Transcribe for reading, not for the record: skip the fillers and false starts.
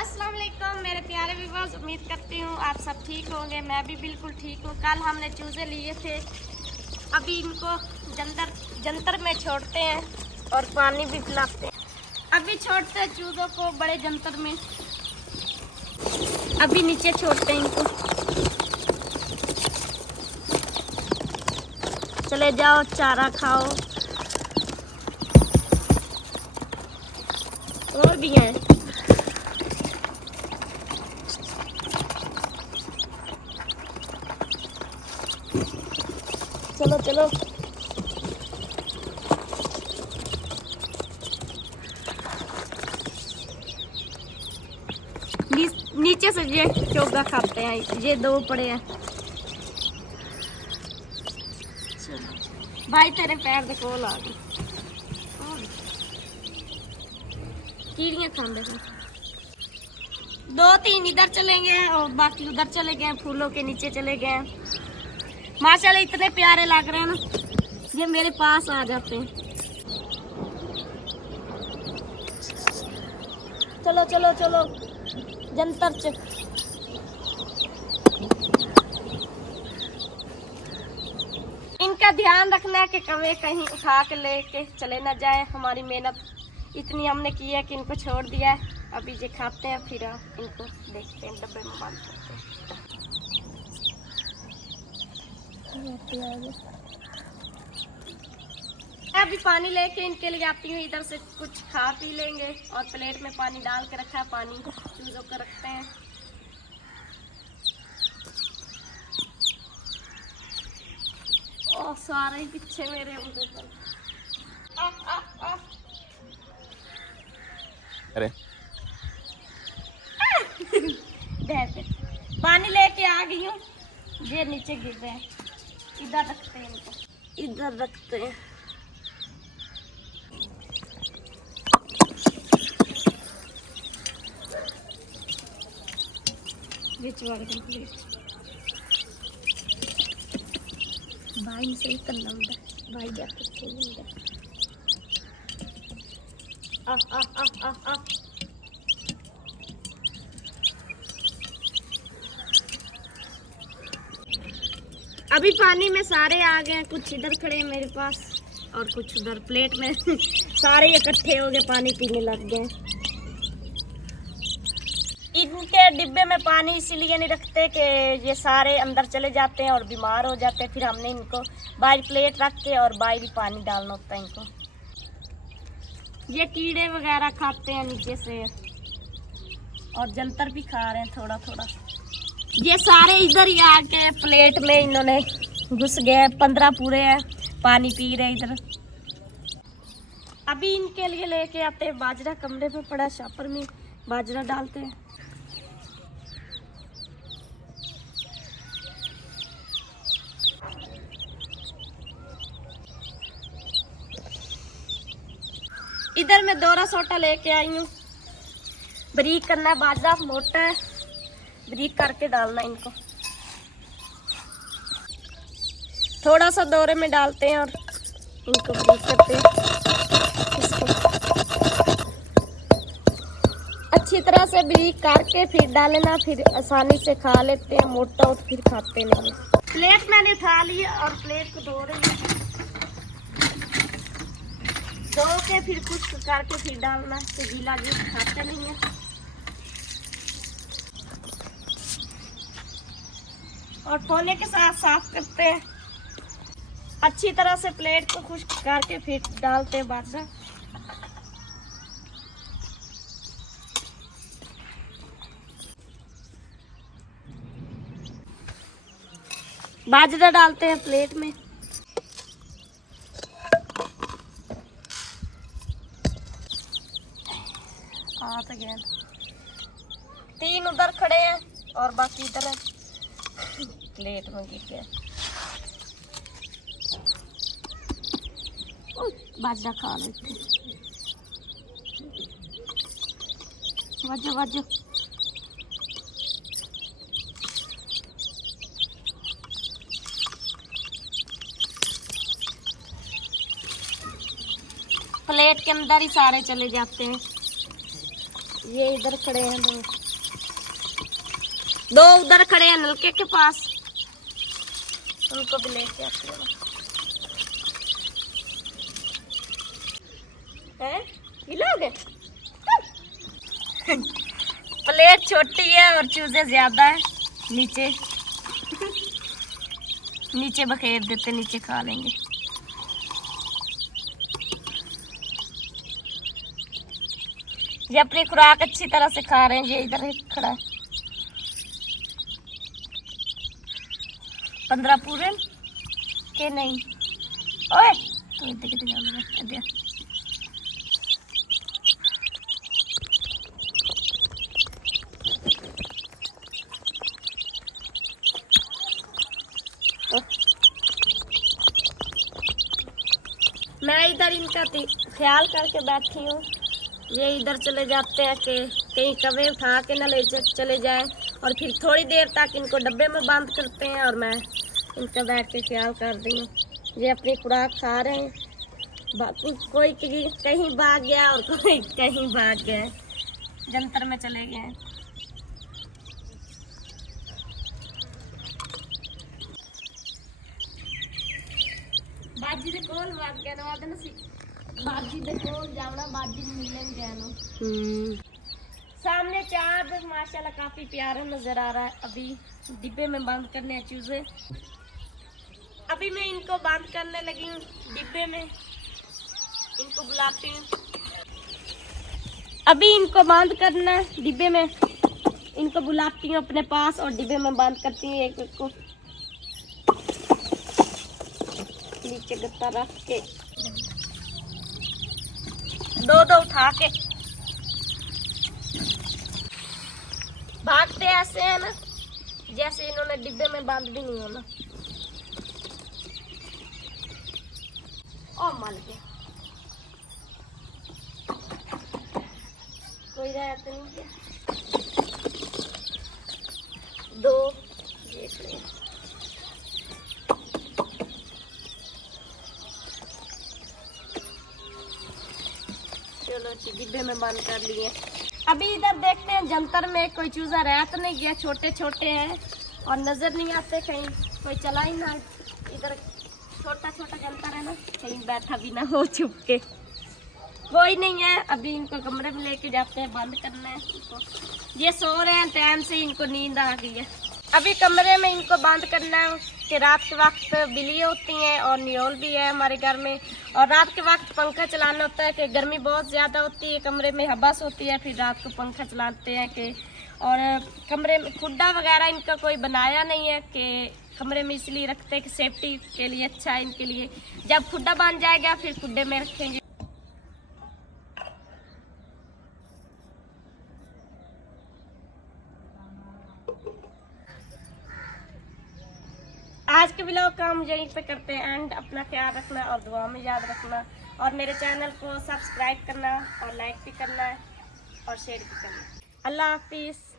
अस्सलाम वालेकुम मेरे प्यारे व्यूअर्स, उम्मीद करती हूँ आप सब ठीक होंगे। मैं भी बिल्कुल ठीक हूँ। कल हमने चूज़े लिए थे, अभी इनको जंतर में छोड़ते हैं और पानी भी पिलाते हैं। अभी छोड़ते हैं चूज़ों को बड़े जंतर में, अभी नीचे छोड़ते हैं इनको। चले जाओ, चारा खाओ। और भी हैं, चलो चलो। नीचे से ये चोगा खाते हैं, ये दो पड़े हैं। भाई तेरे पैर दे कोल आ गई, कीड़ियाँ खाते थे। दो तीन इधर चले गए और बाकी उधर चले गए, फूलों के नीचे चले गए। माशाल्लाह इतने प्यारे लग रहे हैं ना, ये मेरे पास आ जाते हैं। चलो चलो चलो जंतर च। इनका ध्यान रखना है कि कभी कहीं उठा के लेके चले ना जाए। हमारी मेहनत इतनी हमने की है कि इनको छोड़ दिया है। अभी ये खाते हैं, फिर इनको देखते हैं, डब्बे में बंद करते हैं। अभी पानी लेके इनके लिए आती हूँ, इधर से कुछ खा पी लेंगे और प्लेट में पानी डाल के रखा है, पानी चूज़ों को रखते हैं। और सारे ही पीछे मेरे उनके पर। अरे पानी लेके आ गई हूँ, ये नीचे गिर रहे हैं। इधर रखते हैं इनको, इधर रखते हैं। भाई से करना होता, भाई जाके खेलेंगे। आ आ आ आ आ अभी पानी में सारे आ गए, कुछ इधर खड़े हैं मेरे पास और कुछ उधर प्लेट में। सारे इकट्ठे हो गए, पानी पीने लग गए। इनके डिब्बे में पानी इसीलिए नहीं रखते कि ये सारे अंदर चले जाते हैं और बीमार हो जाते हैं। फिर हमने इनको बाहर प्लेट रख के और बाहर ही पानी डालना होता है इनको। ये कीड़े वगैरह खाते हैं नीचे से और जंतर भी खा रहे हैं थोड़ा थोड़ा। ये सारे इधर ही आके प्लेट में इन्होंने घुस गए। 15 पूरे हैं, पानी पी रहे इधर। अभी इनके लिए लेके आते हैं बाजरा, कमरे में पड़ा शापर में बाजरा डालते हैं। इधर मैं दोरा सोटा लेके आई हूँ। बारीक करना है बाजरा, मोटा है, बारीक करके डालना इनको। थोड़ा सा दोरे में डालते हैं और इनको बारीक करते हैं। अच्छी तरह से बारीक करके फिर डालना, फिर आसानी से खा लेते हैं। मोटा हो तो फिर खाते नहीं। प्लेट मैंने उठा ली और प्लेट को धो रही हूँ। धो के फिर कुछ करके फिर डालना, तो गीला भी खाते नहीं है। और पोने के साथ साफ करते हैं अच्छी तरह से। प्लेट को खुश्क करके फिर डालते हैं बाजरा। बाजरा डालते हैं प्लेट में। आ तो गया, 3 उधर खड़े हैं और बाकी इधर है। प्लेट में गिर गया। बाजरा खा लेते। वाजो वाजो। प्लेट के अंदर ही सारे चले जाते हैं। ये इधर खड़े हैं दो उधर खड़े हैं नलके के पास, उनको भी लेके आते हैं। मिलोगे? प्लेट छोटी है और चूजे ज्यादा है, नीचे नीचे बखेर देते, नीचे खा लेंगे। ये अपनी खुराक अच्छी तरह से खा रहे हैं। ये इधर एक खड़ा है। 15 पूरे के नहीं। ओए तो इधर किधर जाऊंगा? मैं इधर इनका ख्याल करके बैठी हूँ। ये इधर चले जाते हैं कि कहीं कवे उठा के न ले चले जाए, और फिर थोड़ी देर तक इनको डब्बे में बंद करते हैं और मैं इनका बैठ के ख्याल कर रही हूँ। ये अपनी खुराक खा रहे हैं। कोई कहीं भाग गया और कोई कहीं भाग गया, जंतर में चले गए हैं। बाजी दे कोल भाग गया ना, वादन सी बाजी दे कोल जावना, बाजी मिलने गया ना। सामने चाँद माशाल्लाह काफी प्यारा नजर आ रहा है। अभी डिब्बे में बंद करने हैं चूजे। अभी मैं इनको बंद करने लगी हूँ डिब्बे में, इनको बुलाती हूँ। अभी इनको बंद करना है डिब्बे में, इनको बुलाती हूँ अपने पास और डिब्बे में बंद करती हूँ। एक एक को नीचे गत्ता रख के, दो उठा के भागते ऐसे है ना जैसे इन्होंने डिब्बे में बंद भी नहीं होना। और मान गया, कोई रहत नहीं है। दो देख रहे हैं। चलो डिब्बे में बंद कर लिए। अभी इधर देखते हैं जंतर में कोई चूजा रह तो नहीं गया। छोटे छोटे हैं और नजर नहीं आते, कहीं कोई चला ही ना। इधर छोटा छोटा जंतर है ना, कहीं बैठा भी ना हो छुप के। कोई नहीं है। अभी इनको कमरे में लेके जाते हैं, बंद करना है इनको। ये सो रहे हैं टाइम से, इनको नींद आ गई है। अभी कमरे में इनको बंद करना है कि रात के वक्त बिल्ली होती हैं और न्योल भी है हमारे घर में, और रात के वक्त पंखा चलाना होता है कि गर्मी बहुत ज़्यादा होती है, कमरे में हबस होती है, फिर रात को पंखा चलाते हैं कि। और कमरे में खुड्डा वगैरह इनका कोई बनाया नहीं है कि कमरे में, इसलिए रखते हैं कि सेफ्टी के लिए अच्छा है इनके लिए। जब खुड्डा बन जाएगा फिर खुड्डे में रखेंगे। आज के व्लॉग का हम यहीं पे करते हैं एंड। अपना ख्याल रखना और दुआ में याद रखना, और मेरे चैनल को सब्सक्राइब करना और लाइक भी करना है और शेयर भी करना। अल्लाह हाफिज़।